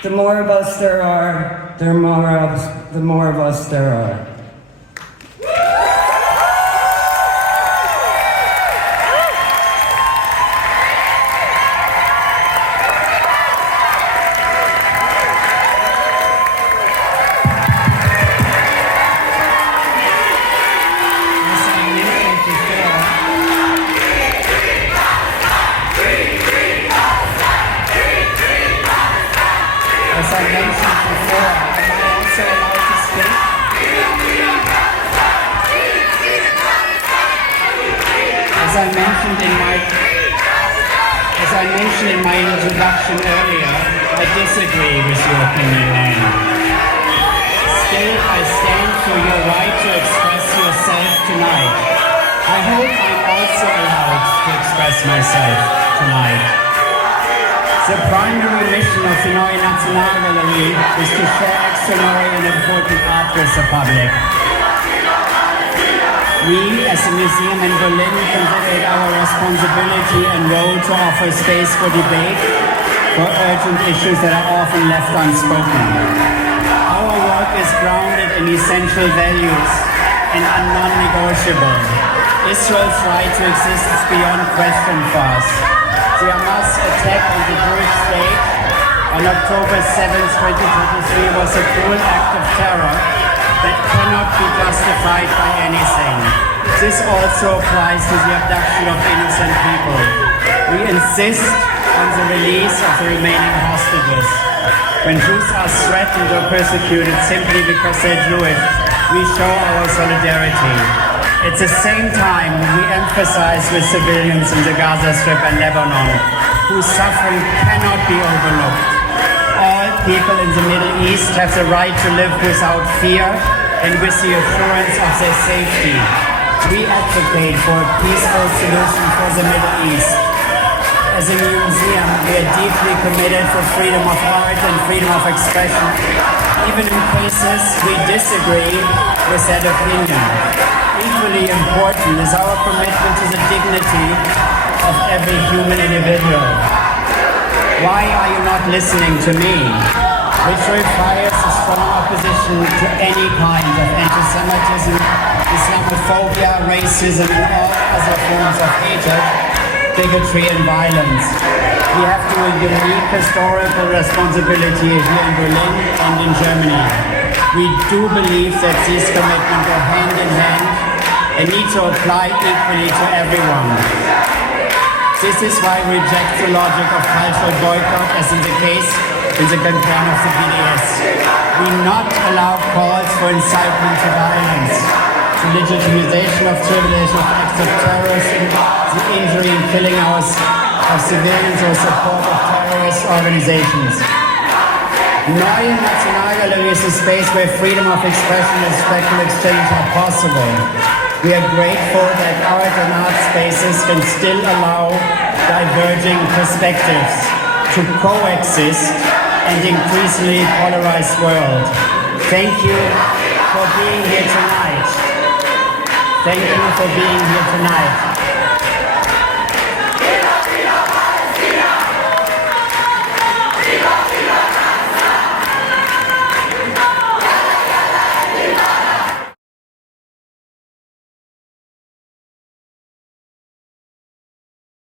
The more of us there are, the more of us there are. As I mentioned in my introduction earlier, I disagree with your opinion, Nan. Still, I stand for your right to express yourself tonight. I hope I'm also allowed to express myself tonight. The primary mission of the Neue Nationalgalerie is to share extraordinary and important art with the public. We, as a museum in Berlin, consider it our responsibility and role to offer space for debate for urgent issues that are often left unspoken. Our work is grounded in essential values and are non-negotiable. Israel's right to exist is beyond question for us. The Hamas attack on the Jewish state on October 7, 2023 was a cruel act of terror that cannot be justified by anything. This also applies to the abduction of innocent people. We insist on the release of the remaining hostages. When Jews are threatened or persecuted simply because they're Jewish, we show our solidarity. At the same time, we emphasize with civilians in the Gaza Strip and Lebanon, whose suffering cannot be overlooked. All people in the Middle East have the right to live without fear and with the assurance of their safety. We advocate for a peaceful solution for the Middle East. As a museum, we are deeply committed for freedom of art and freedom of expression, even in cases we disagree with that opinion. Equally important is our commitment to the dignity of every human individual. Why are you not listening to me? Which requires a strong opposition to any kind of anti-Semitism, Islamophobia, racism, and all other forms of hatred, bigotry, and violence. We have a unique historical responsibility here in Berlin and in Germany. We do believe that these commitments go hand in hand and need to apply equally to everyone. This is why we reject the logic of cultural boycott, as in the case in the campaign of the BDS. We not allow calls for incitement to violence, to legitimization of tribulation, of acts of terrorism, the injury and killing of civilians, or support of terrorist organizations. Neue Nationalgalerie is a space where freedom of expression and respectful exchange are possible. We are grateful that art and art spaces can still allow diverging perspectives to coexist in an increasingly polarized world. Thank you for being here tonight. Thank you for being here tonight.